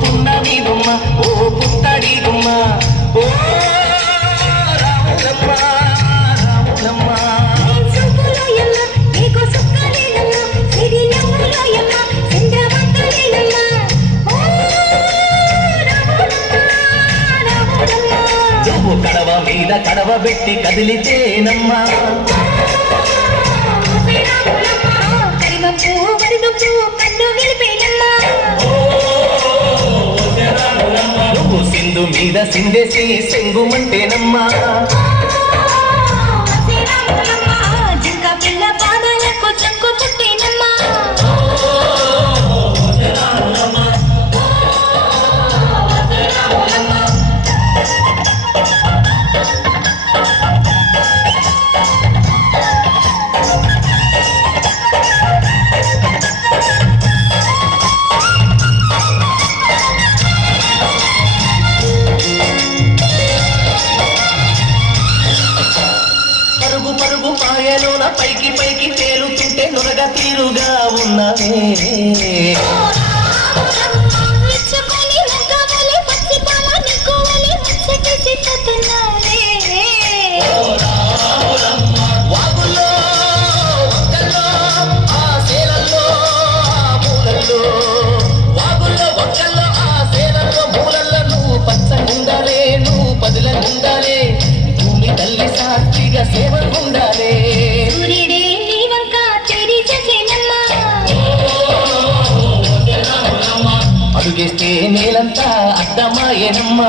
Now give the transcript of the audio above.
పున్నమి గుమ్మ ఓ పుత్తడి గుమ్మ ఓ రాములమ్మ రాములమ్మ నువ్వు కడవ మీద కడవ పెట్టి కదిలితేనమ్మా నువ్వు సింధు మీద సిందేసి సెంగుమంటేనమ్మా పైకి పైకి తేలుతుంటే నొరగ తీరుగా ఉన్నవే వాగుల్లో ఒక్కల్లో ఆ సేలల్లో ఆ మూలల్లో వాగుల్లో ఒక్కల్లో ఆ సేలల్లో మూలల్లో నువ్వు పచ్చగుండాలే నువ్వు పదులగుండాలే భూమి తల్లి సాక్షిగా సేవకుండాలే అడుగేస్తే నేలంతా అద్దమాయేనమ్మా